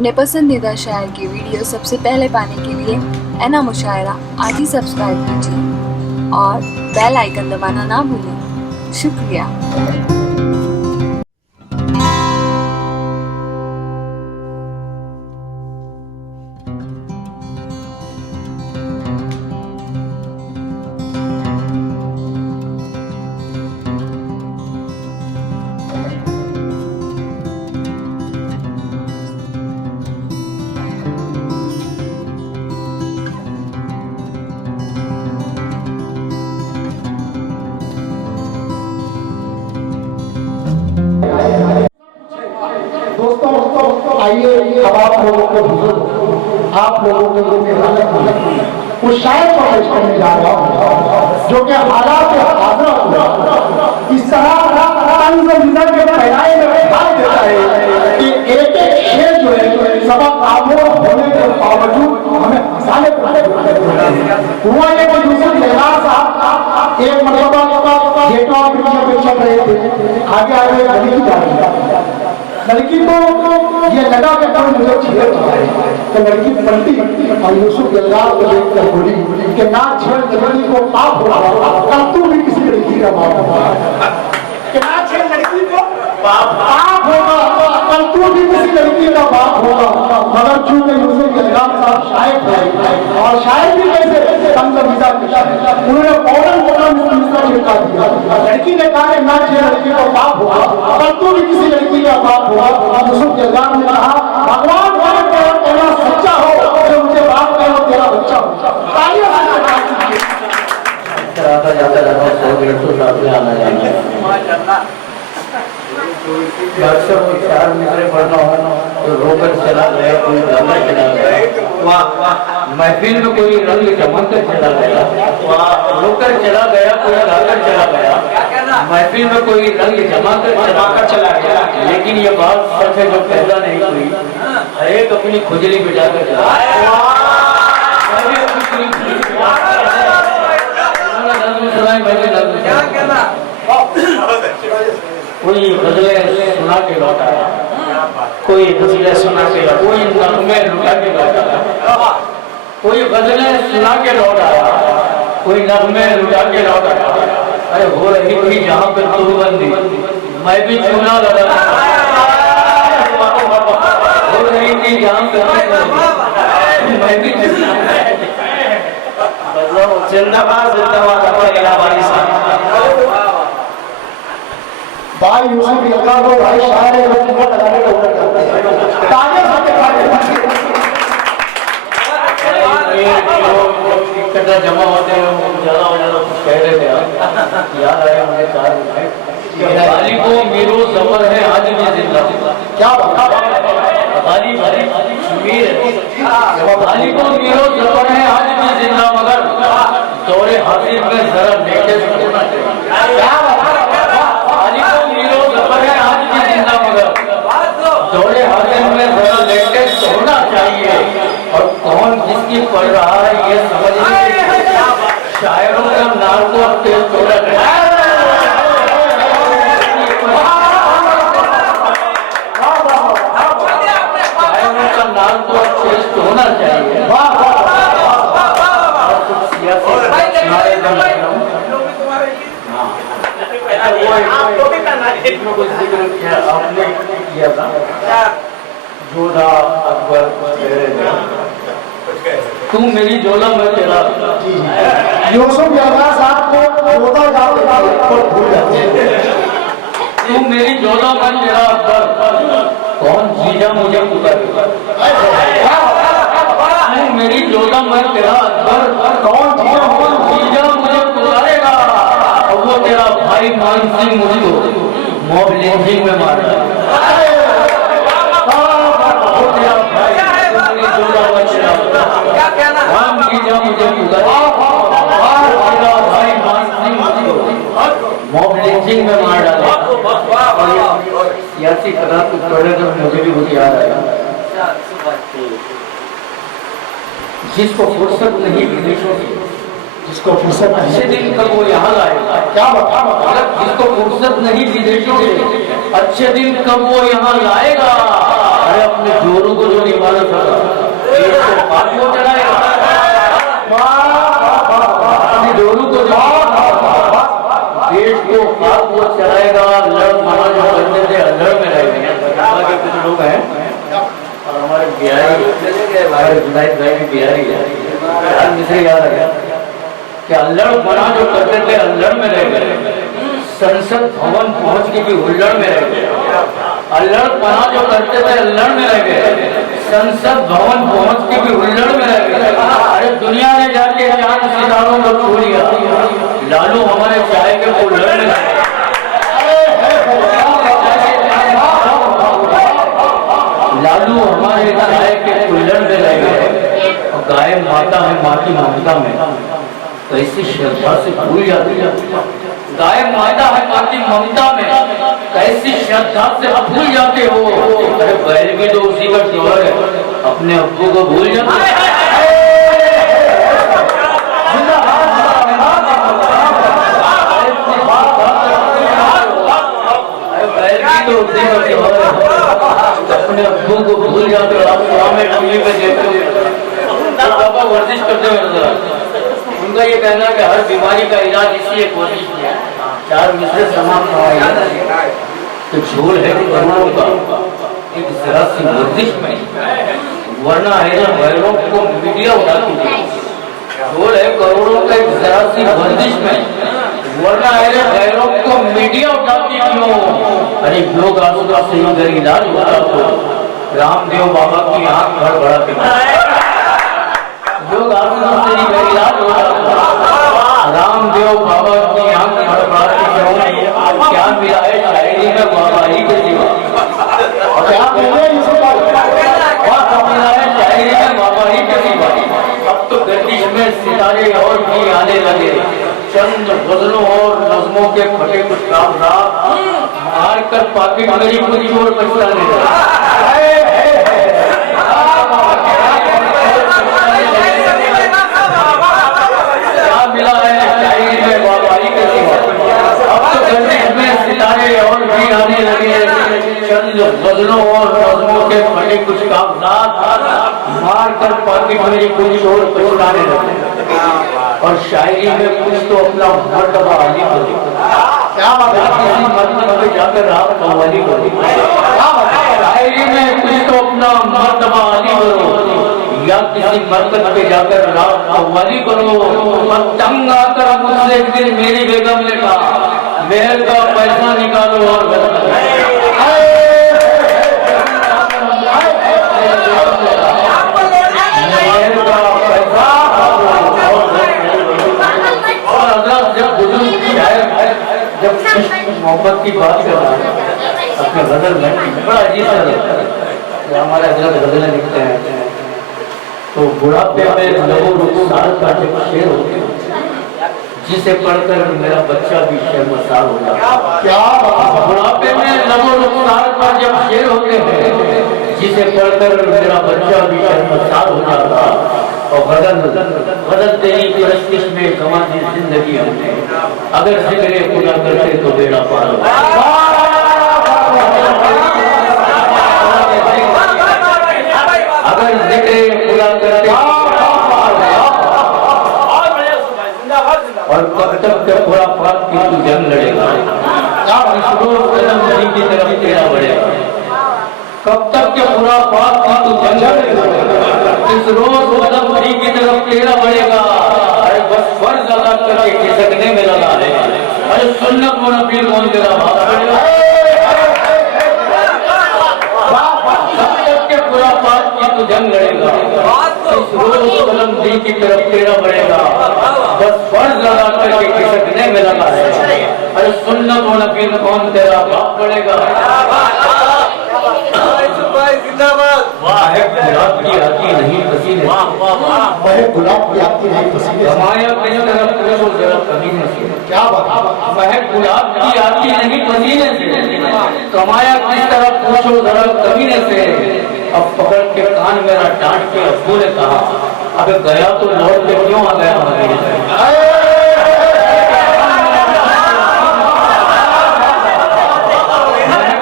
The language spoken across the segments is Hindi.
अपने पसंदीदा शायर की वीडियो सबसे पहले पाने के लिए एना मुशायरा आज ही सब्सक्राइब कीजिए और बेल आइकन दबाना ना भूलें। शुक्रिया। दोस्तों आइए अब आप लोगों को आप लोगों के लिए उस शायर को पेश करने जा रहा हूँ जो कि हालात हाजिर इस तरह तंज़ के पैराए में दिखाई देता है कि एक एक शेर जो है सबक आमोज होने के बावजूद हमें हंसाने हुआ ये कि यूसुफ लहराज साहब एक मरतबा गेट ऑफ इंडिया पे चल रहे थे। आगे आगे लड़की जा रही है, लड़की को ये लगा कि कोई मुझे छेड़ रहा है, तो लड़की पलटी और यूसुफ लहराज को देखकर बोली कि ना छेड़ लड़की को पाप होगा, कल तू भी किसी लड़की का बाप होगा। कि ना छेड़ लड़की को पाप होगा, कल तू भी किसी लड़की का बाप होगा। मगर चूंकि यूसुफ लहराज साहब शायर थे और शायर भी कैसे उन्होंने फौरन छिड़का दिया। लड़की ने कहा ना छेड़ लड़की को पाप होगा, कल तू भी किसी लड़की का बाप होगा। यूसुफ लहराज ने कहा भगवान तेरा सच्चा हो जो मुझे बाप कहे हो तेरा बच्चा हो। चार मिसरे पढ़ना हो तो रोकर चला गया, कोई गाना चला गया, महफिल में कोई रंग जमाकर चला गया, रोकर चला गया, कोई गाकर चला गया, महफिल में कोई रंग जमाकर चला गया। लेकिन ये बात सच है जो पैदा नहीं हुई, हरेक अपनी खुजली बिठाकर चला कोई गजलें सुना के लौटा, कोई गजलें सुना के लौटा, कोई नगमे लुटा के लौटा, कोई गजलें सुना के लौटा, कोई नगमे लुटा के लौटा। अरे हो रही थी जहाँ पे तूबंदी मैं भी चूना लगा, हो रही थी जहाँ पे मैं भी जिंदाबाद भाई यूसुफ लहराज को भाई शायर है वो चुम्मा लगाने का ऑर्डर करते हैं। तालियां साथे इकट्ठा जमा होते हैं, ज्यादा हो जाता कुछ कह रहे थे याद आया मुझे। गाली को मेरो सफर है आज भी जिंदा, क्या बात गाली गाली को मेरो सफर है आज भी जिंदा, मगर दौरे हासिल में जरा लेटेस्ट होना चाहिए। दौरे हासिल में जरा लेटेस्ट होना चाहिए और कौन किसकी पढ़ रहा है ये समझने के लिए शायरों का नार्को टेस्ट हो रहा है। शायरों का नार्को टेस्ट होना चाहिए। और कुछ सियासी आपने किया था जोधा अकबर तू मेरी जोला मैं तेरा। यूसुफ लहराज साहब को जोधा जाते भूल जाते हैं। तू मेरी जोला मैं तेरा अकबर, कौन जीजा मुझे पुकारेगा। तू मेरी जोला मैं तेरा अकबर, कौन जीजा मुझे पुकारेगा। और वो तेरा भाई मान सिंह मुझको मॉब लिंचिंग में मार मॉब लिंचिंग में मार डाला। सियासी कदर कुछ पढ़े तो मुझे भी कुछ याद आया, जिसको फुर्सत नहीं विदेशों से, जिसको फुर्सत अच्छे दिन कब वो यहाँ लाएगा। क्या बता जिसको फुर्सत नहीं विदेशों से, अच्छे दिन कब वो यहाँ लाएगा। अरे अपने जोरों को जो और हमारे बिहारी हमारे जुनाइद भाई भी बिहारी है। मिश्री याद आ गया कि अल्लड़ बना जो करते थे अल्लड़ में रह गए, संसद भवन पहुंच के भी हुल्लड़ में रह गए। अल्लड़ बना जो करते थे अल्लड़ में रह गए, संसद भवन पहुंच के भी हुल्लड़ में रह गए। अरे दुनिया ने जाके चांद सितारों को छू लिया, लालू हमारे चाय के हुल्लड़ में रह गए। लालू हमारे चाय के कुल्हड़ में रह गए। और गाय माता है माँ की ममता में कैसी श्रद्धा से भूल जाती है। गाय माता है माँ की ममता में कैसी श्रद्धा से भूल जाते हो। अरे बैल भी तो उसी का शोहर है, अपने अब्बू को भूल जाते हैं। तो उसी का शोहर है, अपने अब्बू को भूल जाते हो। आप में टीवी पे देखते हो पापा वर्जिश करते हुए नजर आते। उनका ये कहना है कि हर बीमारी का इलाज इसलिए कोशिश किया। चार मिसरे समाप्त तो झोल है करोड़ों का एक जरा सी वर्जिश में, वरना है ना बैलों को मीडिया उठाती है। झोल है करोड़ों का एक जरा सी वर्जिश में, वरना है ना बैलों को मीडिया उठाती क्यों। अरे योग आसुदा से अगर इलाज होता तो रामदेव बाबा की आंख भर बढ़ा के योग आसुदा से इलाज होता तो रामदेव बाबा की आंख भर बढ़ा के क्या मिला है शायरी में बाबा ही के सिवा। क्या मिला है शायरी में बाबा ही के सिवा। अब तो गर्दिश में सितारे और भी आने लगे, चंद गजलों और नज़मों के फटे कुछ काम मार कर पाकिट मेरी पूरी जोर पछताने लगा। क्या मिला है शायरी में बाबाई के सिवा। अब तो गर्दिश में सितारे और भी आने लगे, चंद गजलों और नज़मों के फटे कुछ काम मार कर पाकिट मेरी पूरी जोर पछताने लगे। और शायरी में कुछ तो अपना मर्तबा आली करो। क्या बात है, किसी मर्तबा पे जाकर आप कव्वाली करो। शायरी में कुछ तो अपना मर्तबा आली करो, या किसी मर्तबा पे जाकर आप कव्वाली करो। और तंग आकर मुझसे एक दिन मेरी बेगम ने कहा, मेहर का पैसा निकालो और मोहब्बत की बात कर रहा है अपने गजल में, बड़ा अजीब सा लगता है। हमारे हजरत गजलें लिखते हैं तो बुढ़ापे में लबो रुखसार का जब शेर होते हैं, जिसे पढ़कर मेरा बच्चा भी शर्मसार होता। क्या बुढ़ापे में लबो रुखसार का जब शेर होते हैं, जिसे पढ़कर मेरा बच्चा भी शर्मसार हो जाता। और गजल तेरी परस्तिश में गंवा दी जिंदगी हमने, अगर जिक्र खुदा करते तो बेड़ा पार होता। अगर जिक्र खुदा करते और कब तक के पूरा पाप की तू जंग लड़ेगा, कदम की तरफ तेरा बढ़ेगा। कब तक के पूरा पाप की तू जंग लड़ेगा, इस रोज कदम की तरफ तेरा बढ़ेगा। अरे बस फर्ज अदा करके खिसकने में लगा है, अरे सुन्नत वो नबी कौन तेरा बाप बढ़ेगा। कब तक के पूरा पाप की तू जंग लड़ेगा, इस रोज कदम की तरफ तेरा बढ़ेगा। बस फर्ज अदा करके खिसकने में लगा है, अरे सुन्नत वो नबी कौन तेरा बाप बढ़ेगा। वाह गुलाब की आती नहीं पसीने, वह गुलाब की आती नहीं पसीने। कमाया किस तरफ पूछो जरा कमीने से। क्या बात, वह गुलाब की आती नहीं पसीने से, कमाया किस तरफ पूछो जरा कमीने से। अब पकड़ के कान मेरा डांट के अब्बू ने कहा, अबे गया तो लौट के क्यों आ गया मदीने से।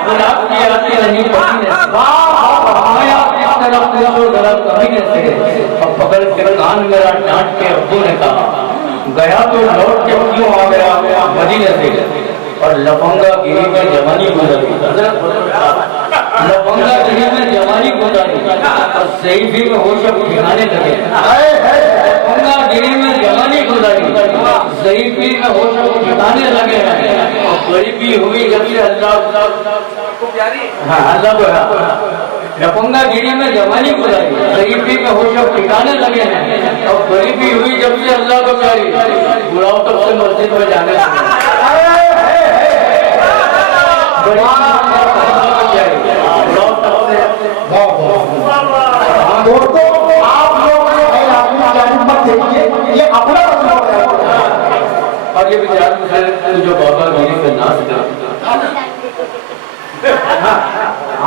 गुलाब की आती नहीं पसीने से, कमीने से। अब पकड़ के कान मेरा डांट के अब्बू ने कहा, गया तो लौट के क्यों आ गया मदीने से। और लफंगा गिरी में जवानी गुजर गई, लफंगा गिरी में जवानी सहीफी में होश अब ठिकाने लगे, गिरी में जवानी गुजारी, सहीफी में होश अब ठिकाने लगे हैं, और गरीबी हुई जब से अल्लाह लफंगा गिरी में जवानी गुजारी, सहीफी में होश अब ठिकाने लगे हैं, और गरीबी हुई जब से अल्लाह को प्यारी, बुढ़ाओ तब से मस्जिद में जाने लगे। दोस्तों आप लोग मत देखिए, ये अपना और ये विचार जो बाबा गिरी में नाच कर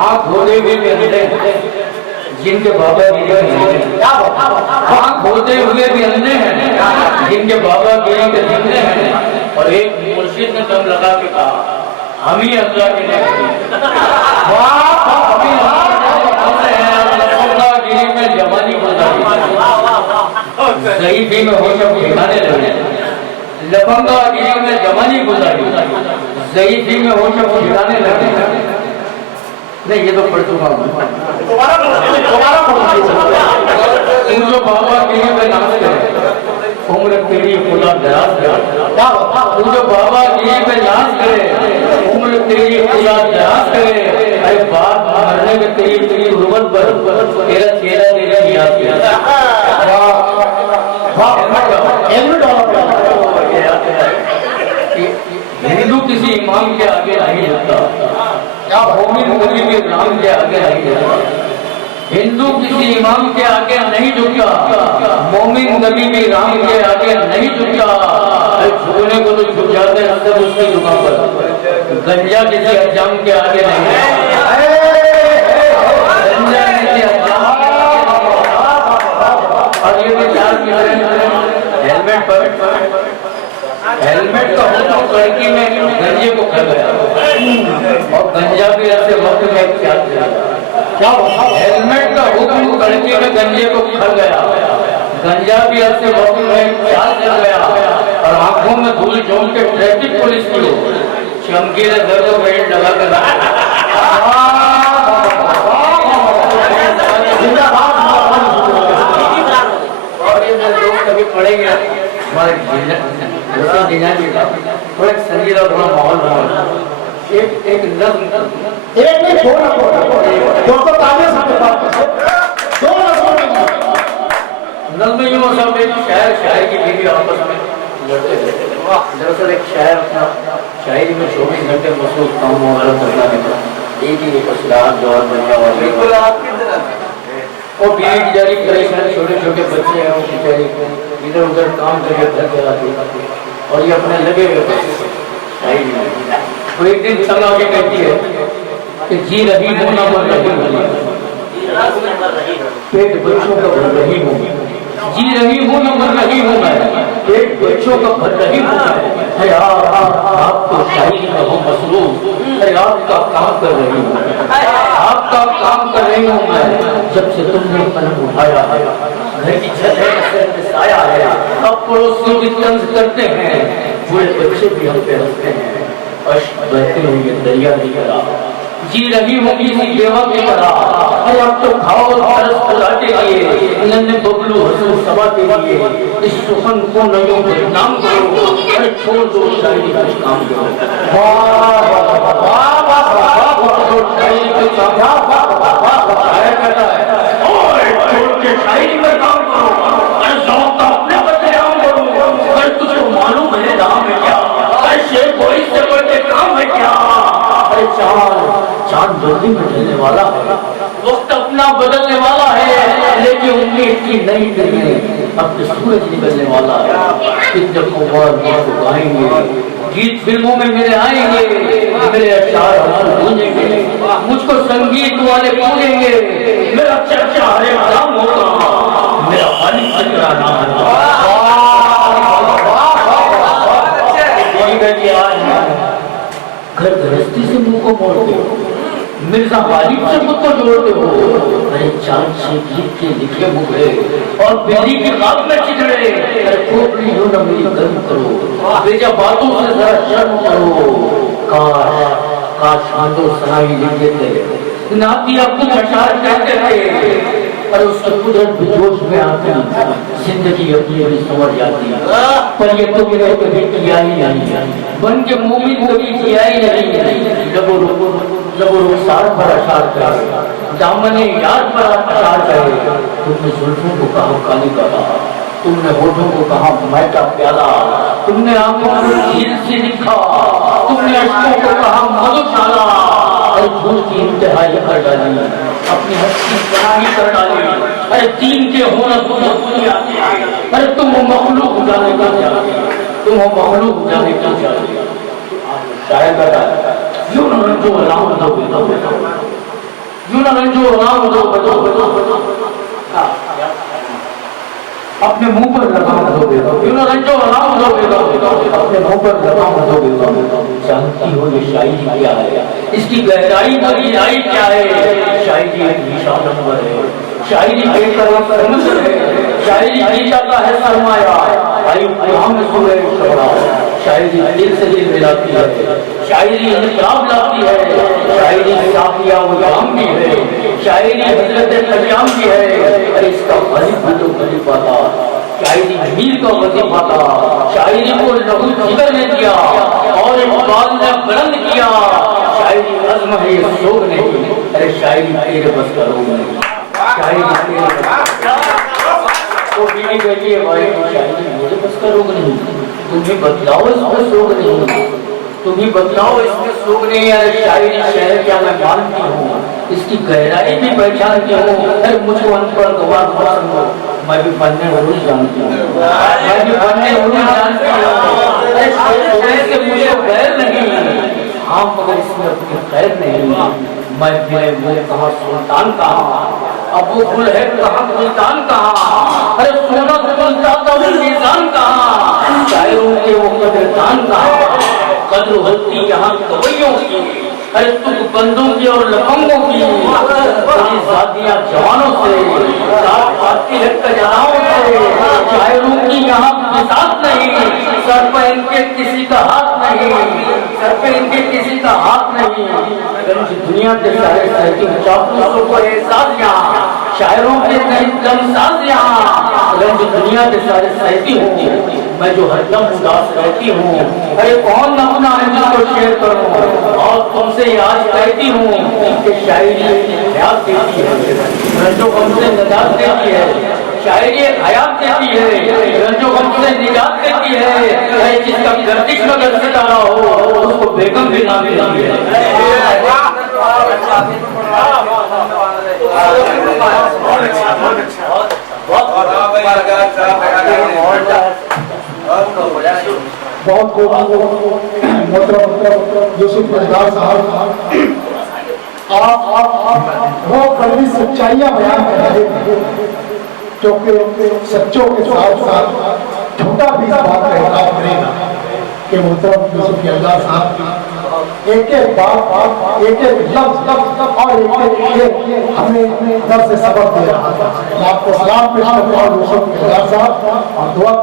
आँख होते हुए भी अंधे, जिनके बाबा गिरी में आँख होते हुए भी अंधे हैं, जिनके बाबा गिरी के जिंदे हैं। और एक मुर्शिद ने दम लगा के कहा, हम ही अल्लाह के लिए गिरी में जवानी गुजारी, सहीफी में होश अब ठिकाने लगे, लफंगा गिरी में जवानी गुजारी, सहीफी में होश अब ठिकाने लगे। नहीं, ये तो पढ़ चुका हूँ, तुम जो बाबा गिरी में नाच करे, उम्र तेरी खुदा दराज करे, तू जो बाबा गिरी में नाच करे, उम्र तेरी खुदा दराज करे, अरे बाप मरने में तेरी गुर्बत पर तेरा चेहरा तेरे याद किया। हिंदू किसी इमाम के आगे नहीं झुकता, मोमिन कभी भी राम के आगे नहीं झुकता। हिंदू किसी इमाम के आगे नहीं झुकता, मोमिन कभी भी राम के आगे नहीं झुकता। झुकने को तो झुक जाते हैं सब उसकी जुकाम पर, गंजा किसी अजाम के आगे नहीं, गंजा किसी अजाम। और ये विचार हेलमेट का हुक्म लड़की में गंजे को खा गया, और गंजा भी ऐसे वक्त में क्या हेलमेट का हुक्म लड़की में गंजे को खा गया, गंजा भी ऐसे वक्त में क्या चल गया। और आंखों में धूल झोंक के ट्रैफिक पुलिस की चमकीले दर्द बेल्ट लगा कर और ये लोग कभी पढ़ेंगे हमारे थोड़ा संगीत और थोड़ा माहौल एक नज्म नज्म यूं सब एक शायर की बीवी आपस में लड़ते थे। दरअसल एक शायर अपना शायरी में 24 घंटे मसरूफ काम वगैरह करता रहता, एक ही असलाहत दौर बनने वाले, और बीवी बेचारी परेशान, छोटे छोटे बच्चे हैं, वो बेचारी इधर उधर काम करके घर चलाती, और ये अपने लगे हुए शायरी में। तो एक दिन संग आगे कहती है कि जी रही हूँ ना मर रही हूँ, पेट बच्चों का भर रही हूँ, जी रही हूँ न मर रही हूँ मैं, पेट बच्चों का भर रही हूँ मैं। आपको शायरी में हो मसरूफ, आपका काम कर रही हूँ, आपका काम कर रही हूँ मैं। जब से तुमने कलम उठाया है, घर की छत है, सर पे साया है, अब पड़ोसी भी तंज करते हैं, बूढ़े बच्चे भी हम पे हंसते हैं। अश्क बहते हुए दरिया नहीं करा, जी रही हूँ किसी बेवा की तरह, अरे अब तो खाओ तरस खुदाते लिए, नन्हे बबलू हंसू सभा के लिए, इस सुखन को नयों बदनाम करो, अरे छोड़ दो शायरी का काम करो। शायरी में काम करो, अरे शौक का अपने बदले आम करो, अरे तुझको मालूम है नाम है क्या, अरे शेर कोई से बड़े काम है क्या। अरे चांद जल्दी में ढलने वाला है, वक्त अपना बदलने वाला है, लेकिन उम्मीद की नई दिन में अब तो सूरज निकलने वाला है। कितने कुमार मुझको गाएंगे, गीत फिल्मों में मेरे आएंगे, मेरे अशार हमको गूंजेंगे, मुझको संगीत वाले पूजेंगे, मेरा चर्चा हरे राम होगा, मेरा खाली चंद्रा नाम होगा। घर गृहस्थी से मुंह को मोड़ते हो, मिर्जा गालिब से खुद को जोड़ते हो, अरे चांद से गीत के लिखे मुखड़े और बिजली की खाक में चितड़े, अरे खोपड़ी हो न मेरी गर्म करो, बेजा बातों से जरा शर्म करो। काश आंदो सनाई लिखे थे, नाती अपनी अशार कहते थे, और उसकी कुदरत भी जोश में आती जिंदगी अपनी भी समझ जाती है। पर ये तो मेरे कभी किया ही नहीं, बन के मोमिन कभी किया ही नहीं। जब रुखसार पर अशार करे, दामने यार पर अशार करे, तुमने जुल्फों को कहा काली कहा, तुमने होठों को कहा मैं का प्याला, तुमने आंखों को झील से लिखा, तुमने अश्कों को कहा मधुशाला। अरे झूठ की इंतहाई कर डाली, अपनी हस्ती बनाही कर डाली। अरे दीन के होना तुम दुनिया, अरे तुम हो मखलूक जाने का चाहते, तुम हो मखलूक जाने का चाहते। शायद बता यूं न रंजो राम दो यूं न रंजो राम दो अपने मुंह पर लगाम दोगे, यूं न रंजो राम दोगे, अपने मुंह पर लगाम दोगे। जानती हो ये शायरी क्या है, इसकी गहराई गहराई क्या है। शायरी एक विशाल नंबर है, शायरी बेकरार समझ है, शायरी गीता का है सरमाया। भाई कुरान सूरह शुरा, शायरी दिल से दिल मिलाती है, शायरी इनकलाब लाती है, शायरी साफिया व जाम भी है, शायरी हजरत कयाम भी है। अरे इसका गरीब भी तो गरीब पाता, शायरी मीर का वजीफा था, शायरी को लहू जिगर ने दिया और इकबाल ने बुलंद किया। शायरी अज़्म है ये शोक नहीं, अरे शायरी तेरे बस का रोग नहीं, शायरी तेरे बस का तो बीवी कहती है भाई शायरी मेरे बस का रोग नहीं, तुम भी बतलाओ इसमें शोक नहीं, तुम ही बतलाओ इसमें शोक नहीं है। शायरी शहर क्या मैं मानती हूँ, इसकी गहराई भी पहचानती हूँ। अरे मुझको अनपढ़ गवार पसंद हो, मैं भी पढ़ने उर्दू जानती हूँ, मैं भी पढ़ने उर्दू जानती हूँ। अरे से मुझे खैर नहीं, हाँ मगर इसमें अपनी खैर नहीं। मैं फिर वो कहाँ सुल्तान कहाँ, अब वो गुल है कहाँ सुल्तान कहाँ। अरे सोना सुल्ता था वो निजान कहाँ, शायरों के वो कदरदान कहाँ। कद्र होती यहाँ कवैयों की, अरे तुक बंदों की और लफंगों की, शादियाँ जवानों से साथ आती है कजराओं से। शायरों की यहाँ साथ नहीं, सर पर इनके किसी का हाथ नहीं, सर पे इनके किसी का हाथ नहीं। दुनिया के सारे सहती चापूसों को एहसास यहाँ, शायरों के नहीं दम साथ यहाँ। दुनिया के सारे सहती हूँ मैं जो हरदम उदास रहती हूँ। अरे कौन न अपना है जिसको शेयर करूँ, और तुमसे आज कहती हूँ कि शायरी हयात देती है, रंजो गम से निजात देती है। शायरी एक हयात देती है, रंजो गम से निजात देती है। जिसका गर्दिश में अगर सितारा हो उसको बेगम भी नाम देती है। बहुत यूसुफ रज़ा साहब आप वो कड़वी सच्चाइयाँ बयान कर रहे थे, क्योंकि सच्चों के साथ साथ झूठा भी इस बात का इनकार करेगा कि मोहतरम यूसुफ रज़ा साहब एक एक बात एक एक लफ्ज़ और एक हमें दर से सबक दे रहा था। मैं आपको सलाम पेश करता हूँ यूसुफ रज़ा साहब और दुआ